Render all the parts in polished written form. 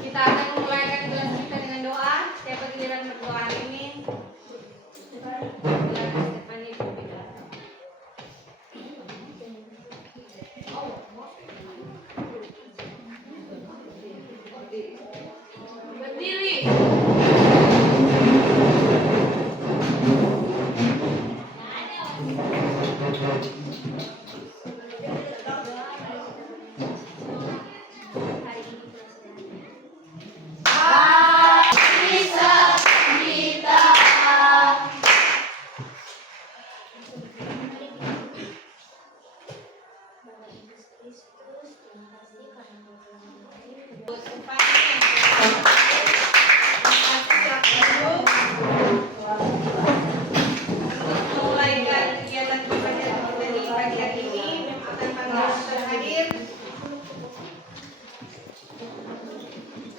Kita akan memulaikan kelas kita dengan doa. Siapa giliran berdoa hari ini? Stephanie berdoa. Berdiri.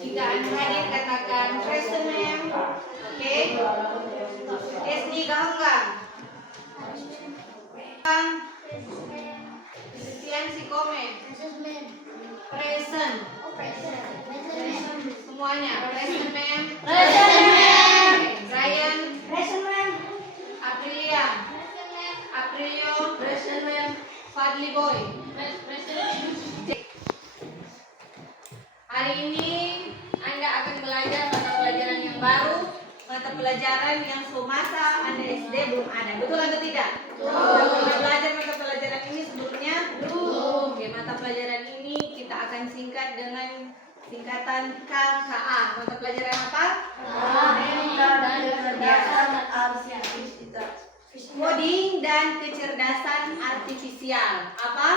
Jika Anda hadir, katakan present ma'am. Oke. Esni Gahanggang. Christian Sikome. Present. Semuanya. Present ma'am. Ryan. Present ma'am. Aprilia. Aprilio. Present ma'am. Fadli Boy. Hari ini Anda akan belajar mata pelajaran yang baru, mata pelajaran yang semasa Anda SD belum ada. Betul atau tidak? Sudah pernah belajar mata pelajaran ini sebelumnya? Belum. Oke, mata pelajaran ini kita akan singkat dengan singkatan KKA. Mata pelajaran apa? Coding dan kecerdasan artifisial. Apa?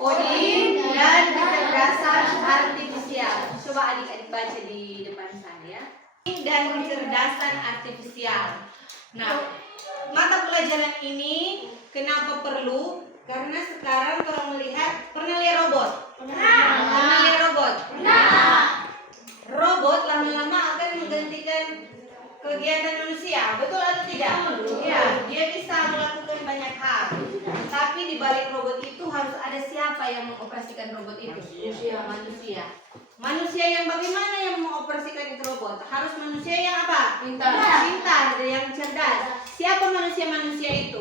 Coding dan kecerdasan artifisial. Coba adik-adik baca di depan saya. Coding dan kecerdasan artifisial. Nah, mata pelajaran ini kenapa perlu? Karena sekarang kalau melihat, pernah lihat robot? Pernah lihat robot? Robot lama-lama akan menggantikan kegiatan manusia, betul atau tidak? Ya, dia bisa melakukan banyak hal. Tapi di balik robot itu harus ada siapa yang mengoperasikan robot itu? Manusia. Manusia yang bagaimana yang mengoperasikan itu robot? Harus manusia yang apa? Pintar, yang cerdas. Siapa manusia-manusia itu?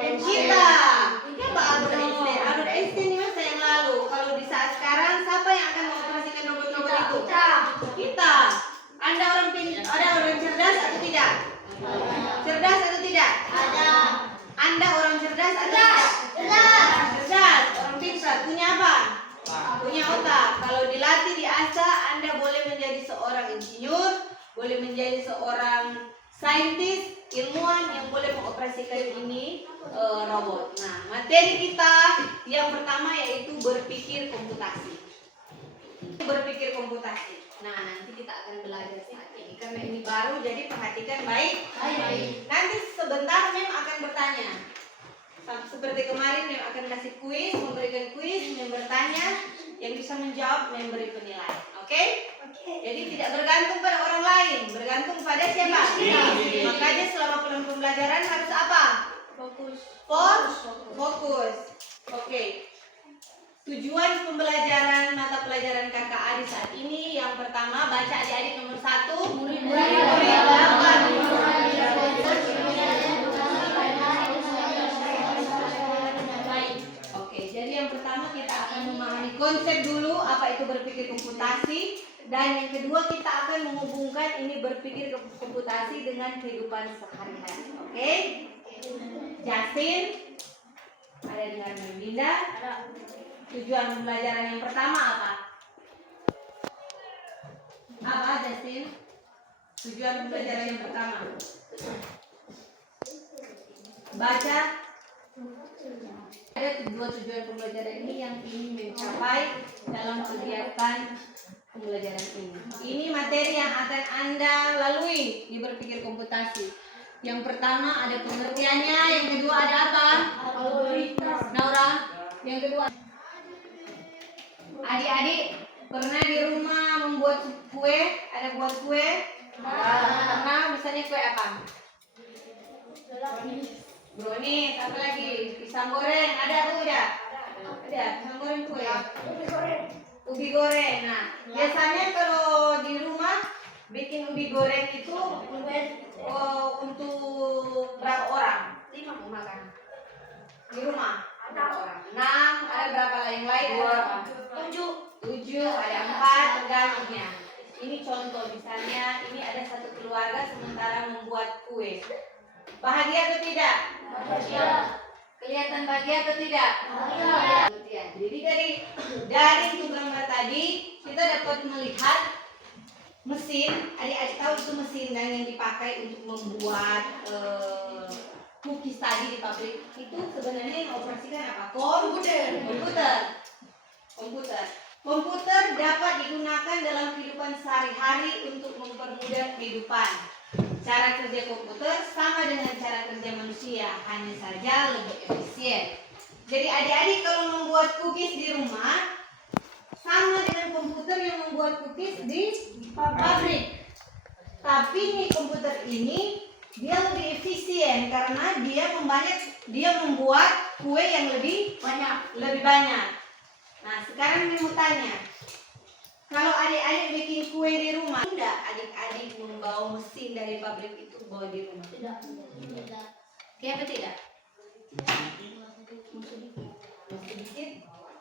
Kita. Siapa Albert Einstein? Albert Einstein ini masa yang lalu. Kalau di saat sekarang, siapa yang akan mengoperasikan robot-robot itu? Kita. Anda ada orang cerdas atau tidak? Cerdas atau tidak? Anda orang cerdas atau tidak? Cerdas. Orang pintar. Punya apa? Punya otak. Kalau dilatih, diasah, Anda boleh menjadi seorang insinyur, boleh menjadi seorang saintis, ilmuwan yang boleh mengoperasikan ini robot. Nah, materi kita yang pertama yaitu berpikir komputasi. Berpikir komputasi. Nah, nanti kita akan belajar saat ini karena ini baru, jadi perhatikan baik. Nanti sebentar Mem akan bertanya. Seperti kemarin Mem akan kasih kuis, memberikan kuis, Mem bertanya, yang bisa menjawab Mem beri penilaian. Oke? Jadi tidak bergantung pada orang lain, bergantung pada siapa? Makanya selama pembelajaran harus apa? Fokus. Oke. Tujuan pembelajaran mata pelajaran KKA di saat ini yang pertama, baca adik-adik nomor 1, murid dapat. Baik. Oke, jadi yang pertama kita akan memahami konsep dulu apa itu berpikir komputasi, dan yang kedua kita akan menghubungkan ini berpikir komputasi dengan kehidupan sehari-hari. Oke? Justin, ada dengan Melinda. Tujuan pembelajaran yang pertama apa? Apa, Justin? Tujuan pembelajaran yang pertama? Baca. Ada dua tujuan pembelajaran ini yang ingin mencapai dalam kegiatan pembelajaran ini. Ini materi yang akan Anda lalui di berpikir komputasi. Yang pertama ada pengertiannya, yang kedua ada apa? Naura, yang kedua. Adik-adik pernah di rumah membuat kue? Ada buat kue? Pernah, misalnya kue apa? Brownies, apa lagi? Pisang goreng, ada atau tidak? Ada pisang goreng kue. Ubi goreng. Nah, biasanya kalau di rumah bikin ubi goreng itu untuk berapa orang? 5 makan. Di rumah berapa orang? 6, ada berapa yang lain? 7, ada 4 tergantungnya. Ini contoh misalnya ini ada satu keluarga sementara membuat kue. Bahagia atau tidak? Bahagia. Kelihatan bahagia atau tidak? Bahagia. Jadi dari itu gambar tadi kita dapat melihat mesin. Adik-adik tahu itu mesin dan yang dipakai untuk membuat cookies tadi di pabrik itu sebenarnya yang operasikan apa? Komputer dapat digunakan dalam kehidupan sehari-hari untuk mempermudah kehidupan. Cara kerja komputer sama dengan cara kerja manusia, hanya saja lebih efisien. Jadi adik-adik kalau membuat cookies di rumah sama dengan komputer yang membuat cookies di pabrik. Tapi nih komputer ini dia lebih efisien karena dia membuat kue yang lebih banyak. Nah, sekarang mau tanya. Kalau adik-adik bikin kue di rumah, tidak adik-adik membawa mesin dari pabrik itu bawa di rumah? Tidak. Kenapa tidak? Sedikit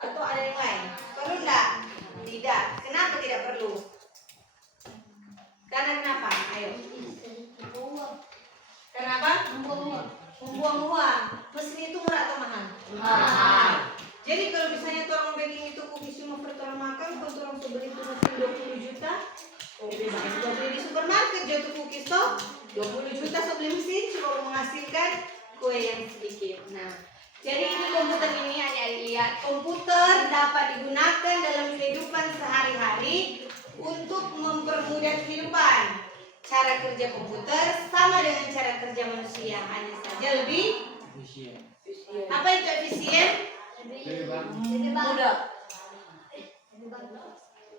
atau ada yang lain? Perlu enggak? Tidak. Kenapa tidak perlu? Karena kenapa? Ayo. Kenapa? Membuang uang. Mesin itu murah atau mahal? Mahal. Jadi kalau misalnya orang baking itu cookies cuma per orang makan, kalau orang beli itu mesin 20 juta, biasanya juga beli di supermarket jatuh cookies toh 20 juta sebeli mesin cuma menghasilkan kue yang sedikit. Nah, jadi ini komputer ini adik-adik lihat, komputer dapat digunakan dalam kehidupan sehari-hari untuk mempermudah kehidupan. Cara kerja komputer sama dengan cara kerja manusia, hanya saja lebih efisien. Apa itu efisien? Lebih mudah,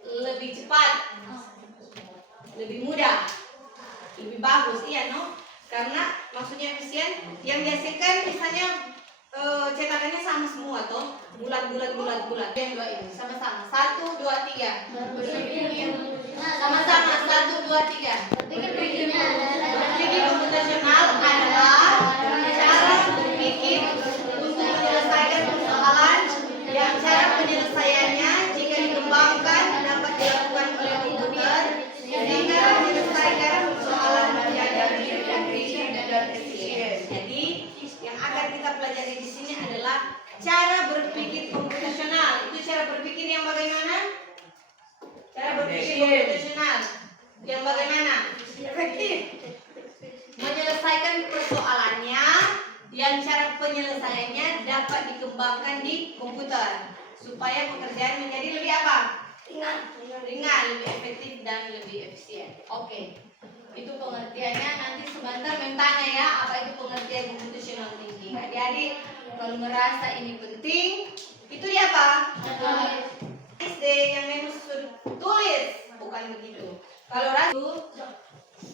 lebih cepat, lebih mudah, lebih bagus, iya no? Karena maksudnya efisien, yang dihasilkan misalnya cetakannya sama semua toh, bulat. Yang dua ini sama-sama, 1, 2, 3. Sama-sama 1, 2, 3. Berpikir komputasional adalah cara berpikir untuk menyelesaikan persoalan yang cara penyelesaiannya jika dikembangkan dapat dilakukan oleh komputer sehingga menyelesaikan persoalan menjadi lebih efisien dan efisien. Jadi yang akan kita pelajari di sini adalah cara berpikir komputasional. Itu cara berpikir yang bagaimana? Cara berpikir komputasional yang bagaimana? Efektif. Menyelesaikan persoalannya yang cara penyelesaiannya dapat dikembangkan di komputer supaya pekerjaan menjadi lebih apa? Ringan, lebih efektif dan lebih efisien. Oke. Itu pengertiannya. Nanti sebentar mentanya ya, apa itu pengertian computational thinking. Adik-adik kalau merasa ini penting, itu dia apa? SD yang memang tulis, bukan begitu. Kalau rasa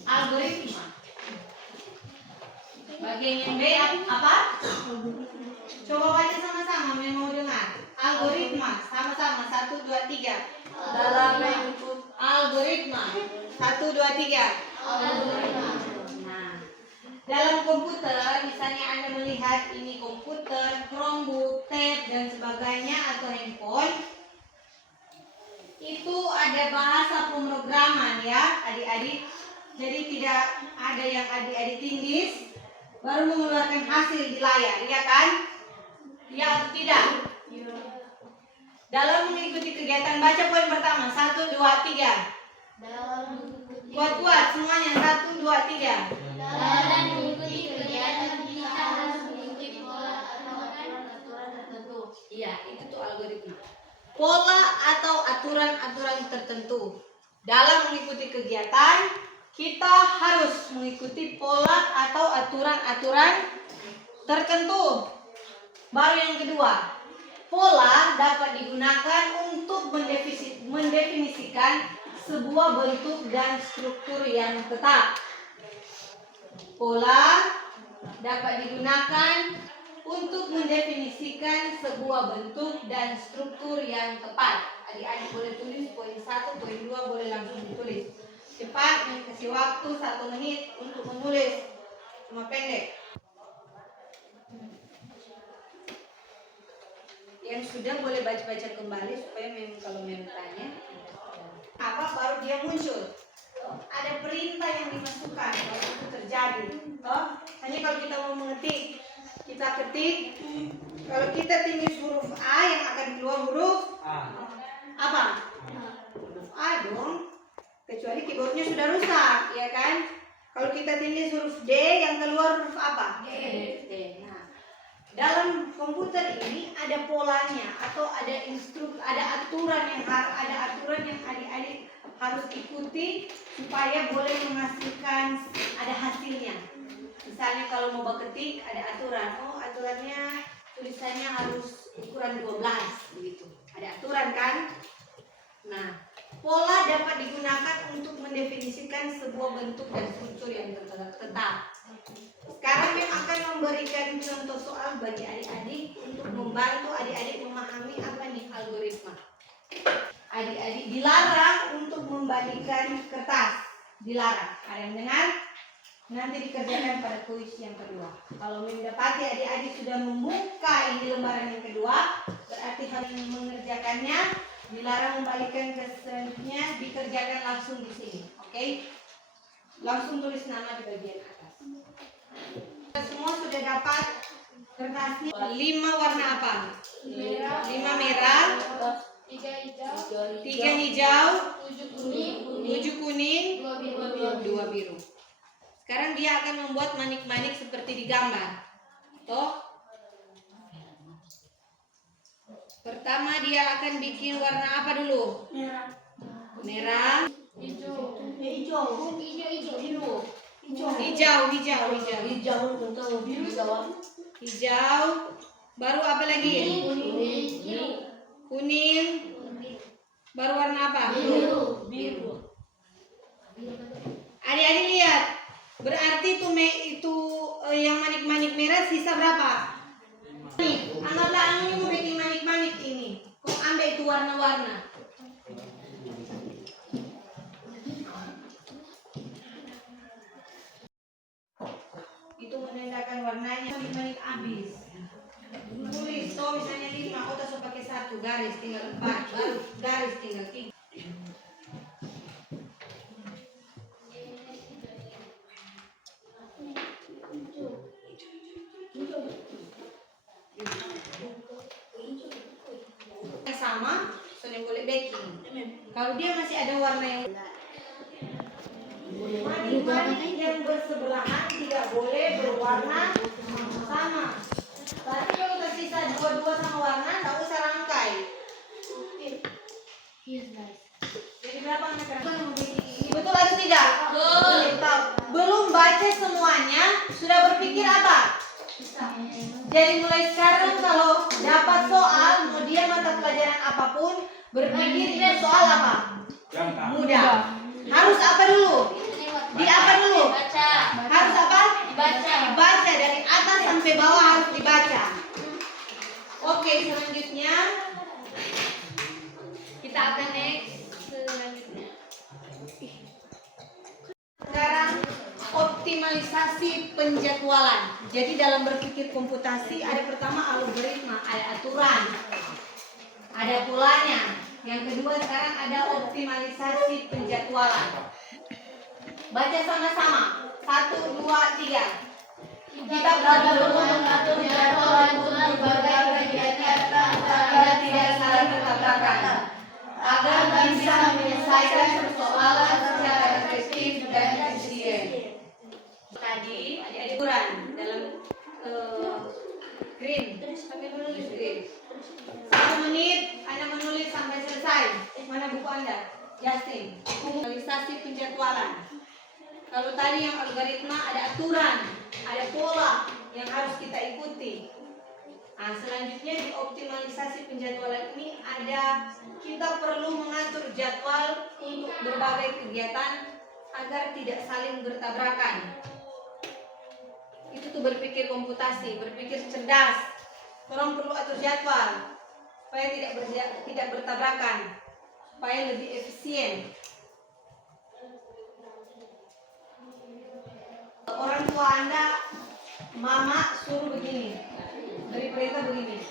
algoritma. Bagian yang B apa? Coba baca sama-sama, mau dengar. Algoritma, sama-sama 1, 2, 3. Dalam input algoritma 1, 2, 3. Nah, dalam komputer misalnya Anda melihat ini komputer, Chromebook, tab dan sebagainya atau handphone, itu ada bahasa pemrograman ya adik-adik. Jadi tidak ada yang adik-adik tindis baru mengeluarkan hasil di layar, ya kan? Ya atau tidak? Dalam mengikuti kegiatan, baca poin pertama 1, 2, 3. Kuat-kuat semuanya 1, 2, 3. Dalam mengikuti kegiatan kita harus mengikuti pola atau aturan tertentu. Iya, itu tuh algoritma. Pola atau aturan-aturan tertentu. Dalam mengikuti kegiatan, kita harus mengikuti pola atau aturan-aturan tertentu. Baru yang kedua, pola dapat digunakan untuk mendefinisikan sebuah bentuk dan struktur yang tetap. Pola dapat digunakan untuk mendefinisikan sebuah bentuk dan struktur yang tepat. Adik-adik boleh tulis poin 1, poin 2 boleh langsung ditulis. Cepat, kasih waktu 1 menit untuk menulis. Cuma pendek. Yang sudah boleh baca-baca kembali supaya memang kalau memang tanya apa baru dia muncul. Ada perintah yang dimasukkan kalau itu terjadi. Hanya kalau kita mau mengetik, kita ketik. Kalau kita tulis huruf A yang akan keluar huruf apa? Huruf A dong. Kecuali keyboardnya sudah rusak, ya kan? Kalau kita tulis huruf D yang keluar huruf apa? D. Nah, dalam komputer ini ada polanya atau ada aturan yang adik-adik harus ikuti supaya boleh menghasilkan ada hasilnya. Misalnya kalau mau berketik ada aturan, aturannya tulisannya harus ukuran 12 begitu. Ada aturan kan? Nah, pola dapat digunakan untuk mendefinisikan sebuah bentuk dan struktur yang tetap. Sekarang yang akan memberikan contoh soal bagi adik-adik untuk membantu adik-adik memahami apa nih algoritma. Adik-adik dilarang untuk membagikan kertas, dilarang. Ada yang dengar? Nanti dikerjakan pada kuis yang kedua. Kalau mendapati adik-adik sudah membuka ini lembaran yang kedua, berarti harus mengerjakannya. Dilarang membalikkan ke selanjutnya, dikerjakan langsung di sini. Oke? Langsung tulis nama di bagian atas. Kita semua sudah dapat kertasnya. 5 warna apa? 5 merah, 3 hijau, 7 kuning, 2 biru. Sekarang dia akan membuat manik-manik seperti di gambar. Toh? Pertama dia akan bikin warna apa dulu? Merah. Hijau. Baru apa lagi? Kuning. Baru warna apa? Biru. Adik-adik lihat. Berarti itu yang manik-manik merah sisa berapa? Anggaplah ini mau bikin manik-manik ini. Kau ambil itu warna-warna. Itu menandakan warnanya manik-manik habis. Tulis, misalnya 5, otak so pakai 1 garis tinggal 4, baru garis tinggal 3. Sama, sudah boleh baking. Kalau dia masih ada warna yang manik-manik yang bersebelahan tidak boleh berwarna sama. Tapi kalau tersisa dua-dua sama warna, tak usah rangkai. Jadi berapa anak-anak yang memiliki ini? Betul atau tidak? Belum baca semuanya, sudah berpikir apa? Jadi mulai sekarang kalau dapat soal, mau dia mata pelajaran apapun, berpikir ini soal apa? Mudah. Harus apa dulu? Di apa dulu? Harus apa? Dibaca dari atas sampai bawah harus dibaca. Oke, selanjutnya kita akan next selanjutnya. Sekarang optimalisasi penjadwalan. Jadi dalam berpikir komputasi ada pertama algoritma, ada aturan, ada polanya. Yang kedua sekarang ada optimalisasi penjadwalan. Baca sama-sama. 1, 2, 3. Kita belajar mengatur jadwal untuk berbagai kegiatan agar tidak saling bertabrakan, agar bisa menyelesaikan persoalan secara efektif dan efisien. Tadi ada aturan dalam green. Kami menulis green. 1 menit Anda menulis sampai selesai. Mana buku Anda? Justin. Optimalisasi penjadwalan. Kalau tadi yang algoritma ada aturan, ada pola yang harus kita ikuti. Nah, selanjutnya di optimalisasi penjadwalan ini ada kita perlu mengatur jadwal untuk berbagai kegiatan agar tidak saling bertabrakan. Itu tuh berpikir komputasi, berpikir cerdas. Orang perlu atur jadwal supaya tidak bertabrakan, supaya lebih efisien. Orang tua Anda, mama suruh begini, beri perintah begini,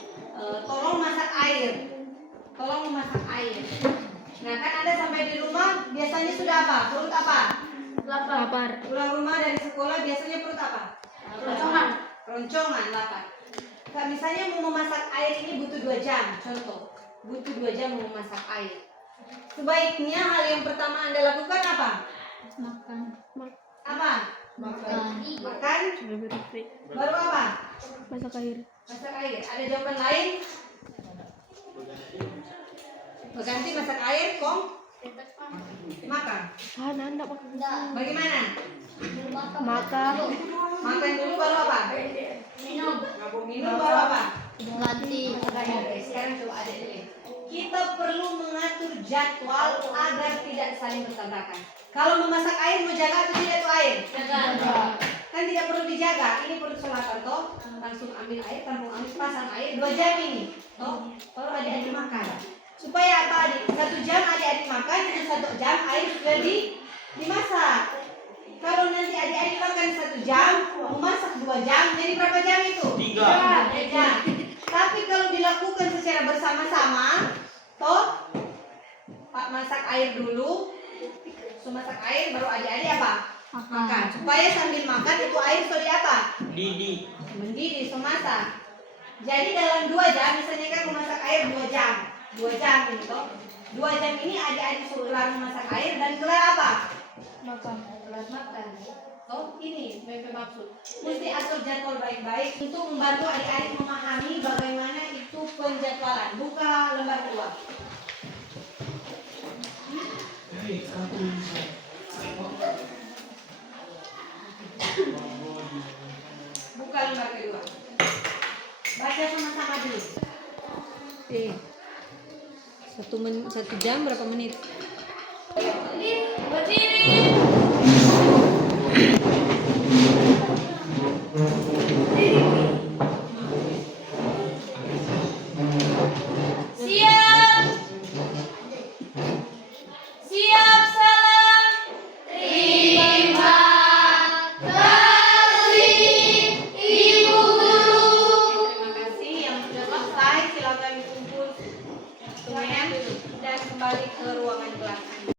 tolong masak air, tolong memasak air. Nah kan Anda sampai di rumah biasanya sudah apa? Perut apa? Lapar. Pulang rumah dari sekolah biasanya perut apa? Roncongan. Roncongan, lapar. Nah, misalnya mau memasak air ini butuh 2 jam, contoh. Butuh 2 jam mau memasak air. Sebaiknya hal yang pertama Anda lakukan apa? Makan. Apa? Makan. Baru apa? Masak air. Masak air. Ada jawaban lain? Berganti masak air, kong? Makan. Nanda makan. Bagaimana? Makan. Makan dulu baru apa? Minum. Minum baru apa? Ganti. Oke, sekarang coba ada ini. Kita perlu mengatur jadwal agar tidak saling bertabrakan. Kalau memasak air mau jaga atau tidak tuh air? Jaga. Kan tidak perlu dijaga. Ini perlu selatan toh. Langsung ambil air, tampung air, pasang air 2 jam ini. Toh, baru adik-adik makan. Supaya apa adik? 1 jam adik-adik makan, itu 1 jam air sudah dimasak. Kalau nanti adik-adik makan 1 jam, memasak 2 jam, jadi berapa jam itu? 3 jam. Tapi kalau dilakukan secara bersama-sama, toh Pak masak air dulu, masak air baru adik-adik apa? Makan. Supaya sambil makan itu air sudah apa? Mendidih, masak. Jadi dalam 2 jam, misalnya kan memasak air 2 jam. 2 jam ini toh. 2 jam ini adik-adik suruh kelar memasak air dan kelar apa? Makan. Kelar makan. Oh ini maksud. Mesti atur jadwal baik-baik untuk membantu adik-adik memahami bagaimana itu penjadwalan. Buka lembar 2. Buka lembar kedua. Baca sama-sama dulu. 1 jam berapa menit? Berdiri. Siap. Siap salam. Terima kasih, Ibu Guru. Terima kasih yang sudah selesai. Silakan dikumpul semuanya dan kembali ke ruangan kelas.